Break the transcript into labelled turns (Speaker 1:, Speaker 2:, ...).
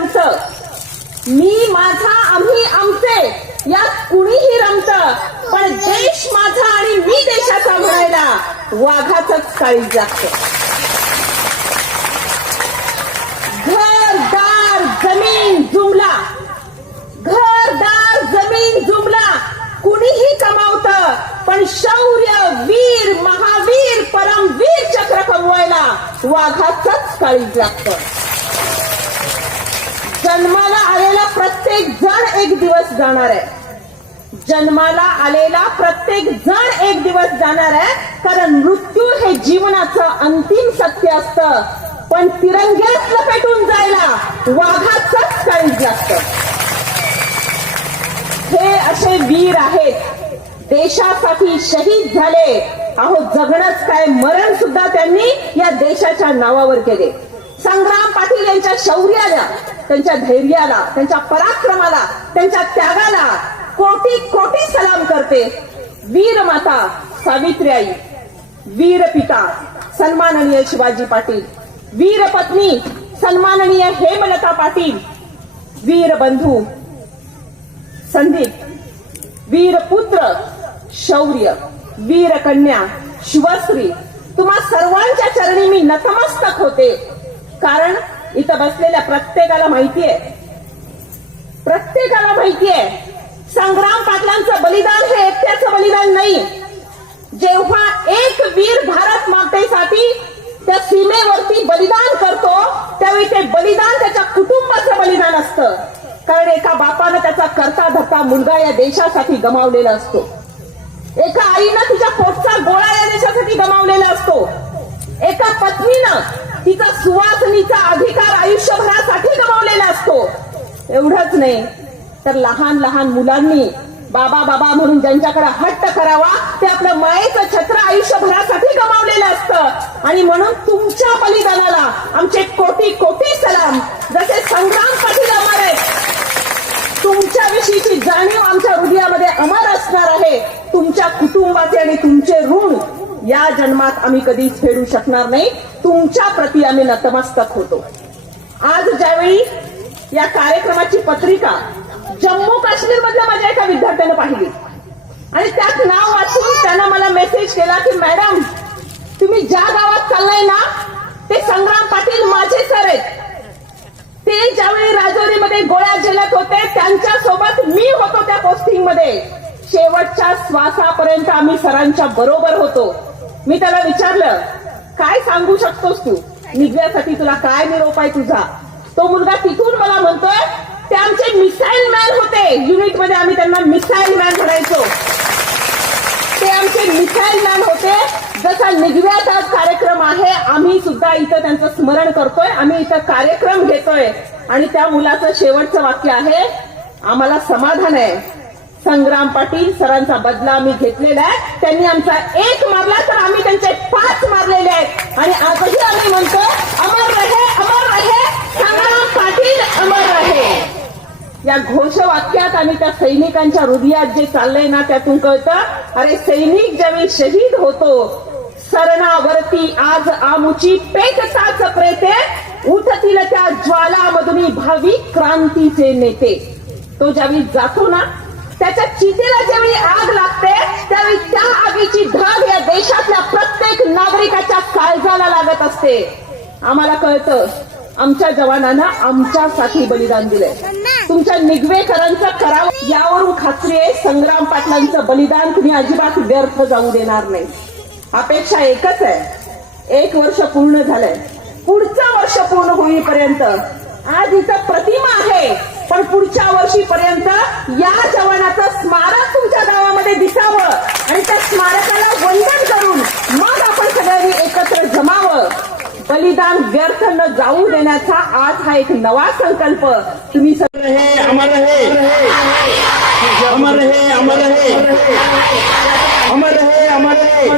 Speaker 1: रमत. मी माझा आम्ही आमचे. यात कुणीही रमत. पण देश माझा आणि मी देशाचा म्हणायला वाघाचंच काळीज जागत घर दार जमीन जुमला. घर दार जमीन जुमला. कुणीही कमावत पण शौर्य वीर महावीर परमवीर चक्र कमवायला वाघातच काळीज लागतं जन्माला आलेला प्रत्येक जण एक दिवस जाणार आहे. जन्माला आलेला प्रत्येक जण एक दिवस जाणार आहे. कारण मृत्यू हे जीवनाचं अंतिम सत्य असतं. पण तिरंग्यात लपेटून जायला वाघाचंच काळीज लागतं हे असे वीर आहेत. देशासाठी शहीद झाले. अहो जगणच काय. मरण सुद्धा त्यांनी या देशाच्या नावावर केले. संग्राम पाटील यांच्या शौर्याला त्यांच्या धैर्याला त्यांच्या पराक्रमाला त्यांच्या त्यागाला कोटी कोटी सलाम करते. वीर माता सावित्र्याई वीर पिता सन्माननीय शिवाजी पाटील वीर पत्नी सन्माननीय हेमलता पाटील वीर बंधू संदीप वीरपुत्र शौर्य वीर कन्या शिवश्री. तुम्हा सर्वांच्या चरणी मी नतमस्तक होते. कारण इथं बसलेल्या प्रत्येकाला माहिती आहे प्रत्येकाला माहितीये. संग्राम पाटलांचं बलिदान हे एकट्याचं बलिदान नाही. जेव्हा एक वीर भारत मातेसाठी त्या सीमेवरती बलिदान करतो त्यावेळी ते बलिदान त्याच्या कुटुंबाचं बलिदान असतं. कारण एका बापानं त्याचा करता धरता मुलगा या देशासाठी गमावलेला असतो. एका आईनं तिच्या पोटचा गोळा या देशासाठी गमावलेला असतो. एका पत्नीनं तिचा सुवासनीचा अधिकार आयुष्यभरासाठी गमावलेला असतो. एवढंच नाही तर लहान लहान मुलांनी बाबा बाबा म्हणून ज्यांच्याकडे हट्ट करावा ते आपलं मायेचं छत्र आयुष्यभरासाठी गमावलेलं असतं. आणि म्हणून तुमच्या बलिदानाला आमचे कोटी कोटी सलाम. जसे संग्राम पाटील अमर आहेत तुमच्याविषयीची जाणीव आमच्या हृदयामध्ये अमर असणार आहे. तुमच्या कुटुंबाचे आणि तुमचे ऋण या जन्मात आम्ही कधीच फेडू शकणार नाही. तुमच्या प्रती आम्ही नतमस्तक होतो. आज ज्यावेळी या कार्यक्रमाची पत्रिका जम्मू काश्मीर मधल्या माझ्या एका विद्यार्थ्यानं पाहिली आणि त्यात नाव वाचून त्यानं मला मेसेज केला की मॅडम तुम्ही ज्या गावात चाललाय ना ते संग्राम पाटील माझे सर आहेत. ते ज्यावेळी राजौरीमध्ये गोळ्या जेलत होते त्यांच्यासोबत मी होतो त्या पोस्टिंगमध्ये. शेवटच्या श्वासापर्यंत आम्ही सरांच्या बरोबर होतो. मी त्याला विचारलं काय सांगू शकतोस तू? निघण्यासाठी तुला काय निरोप आहे तुझा? तो मुलगा तिथून मला म्हणतोय ते आमचे मिसाईल मॅन होते. युनिटमध्ये आम्ही त्यांना मिसाईल मॅन म्हणायचो. ते आमचे मिसाईल मॅन होते. जसा निघव्याचा कार्यक्रम आहे आम्ही सुद्धा इथं त्यांचं स्मरण करतोय. आम्ही इथं कार्यक्रम घेतोय. आणि त्या मुलाचं शेवटचं वाक्य आहे आम्हाला समाधान आहे. संग्राम पाटील सरांचा बदला आम्ही घेतलेला आहे. त्यांनी आमचा एक मारला तर आम्ही त्यांचे पाच मारलेले आहेत. आणि आजही आम्ही म्हणतो अमर रहे अमर रहे. संग्राम पाटील अमर रहे. या घोषवाक्यात आणि त्या सैनिकांच्या हृदयात जे चाललंय ना त्यातून कळतं अरे सैनिक ज्यावेळी शहीद होतो सरणावरती आज आमुची पेटताच प्रेते उठतील त्या ज्वालामधून भावी क्रांतीचे नेते. तो ज्यावेळी जातो ना त्याच्या चितेला ज्यावेळी आग लागते त्यावेळी त्या आगीची धाग या देशातल्या प्रत्येक नागरिकाच्या काळजाला लागत असते. आम्हाला कळतं आमच्या जवानांना आमच्यासाठी बलिदान दिलंय. तुमच्या निगवेकरांचं करावं यावरून खात्री आहे संग्राम पाटलांचं बलिदान तुम्ही अजिबात व्यर्थ जाऊ देणार नाही. अपेक्षा एकच आहे. एक वर्ष पूर्ण झालंय. पुढचं वर्ष पूर्ण होईपर्यंत आज इथं प्रतिमा बलिदान व्यर्थ न जाऊ देण्याचा आज हा एक नवा संकल्प. तुम्ही सगळे
Speaker 2: रहे अमर हे अमर हे अमर हे अमर हे अमर हे